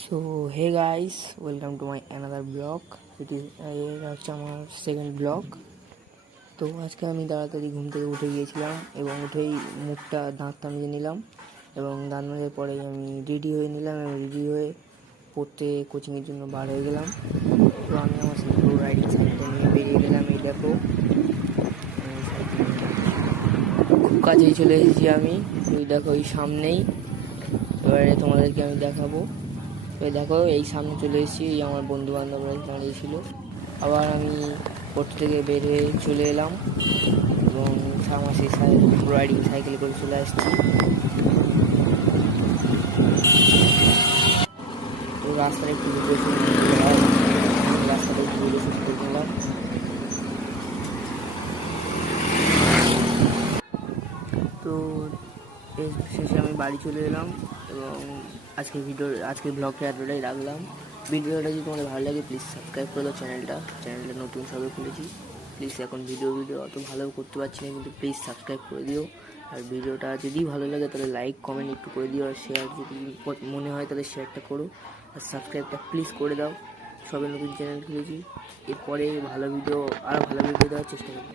So hey guys, welcome to my another blog. এটা হচ্ছে আমার সেকেন্ড ব্লগ। তো আজকে আমি তাড়াতাড়ি ঘুম থেকে উঠে গিয়েছিলাম এবং উঠেই মুখটা দাঁতটা মেজে নিলাম এবং দাঁত মাজার পরেই আমি রেডি হয়ে নিলাম এবং রেডি হয়ে পড়তে কোচিংয়ের জন্য বার হয়ে গেলাম। তো আমি আমার স্লো রাইডিং সাইকেলটা নিয়ে বেরিয়ে গেলাম। এই দেখো, খুব কাছেই চলে এসেছি আমি। ওই দেখো, এই সামনেই। এবারে তোমাদেরকে আমি দেখাবো। তো দেখো, এই সামনে চলে এসেছি। এই আমার বন্ধু বান্ধবরা দাঁড়িয়েছিল। আবার আমি পড়তে থেকে বের হয়ে চলে এলাম এবং আমার সেই রাইডিং সাইকেল করে চলে আসছি। তো রাস্তাটা একটু ভিডিও শুট রাস্তাটা একটু ভিডিও শুট করে নিলাম। তো এর শেষে আমি বাড়ি চলে এলাম এবং আজকের ব্লগটা এতটাই রাখলাম। ভিডিওটা যদি তোমাদের ভালো লাগে প্লিজ সাবস্ক্রাইব করে দাও চ্যানেলটা নতুন সবে খুলেছি। প্লিজ এখন ভিডিও অত ভালো করতে পারছি না, কিন্তু প্লিজ সাবস্ক্রাইব করে দিও। আর ভিডিওটা যদি ভালো লাগে তাহলে লাইক কমেন্ট একটু করে দিও, আর শেয়ার যদি মনে হয় তাহলে শেয়ারটা করো, আর সাবস্ক্রাইবটা প্লিজ করে দাও। সবে নতুন চ্যানেল খুলেছি, এরপরে আরও ভালো ভিডিও দেওয়ার চেষ্টা করবো।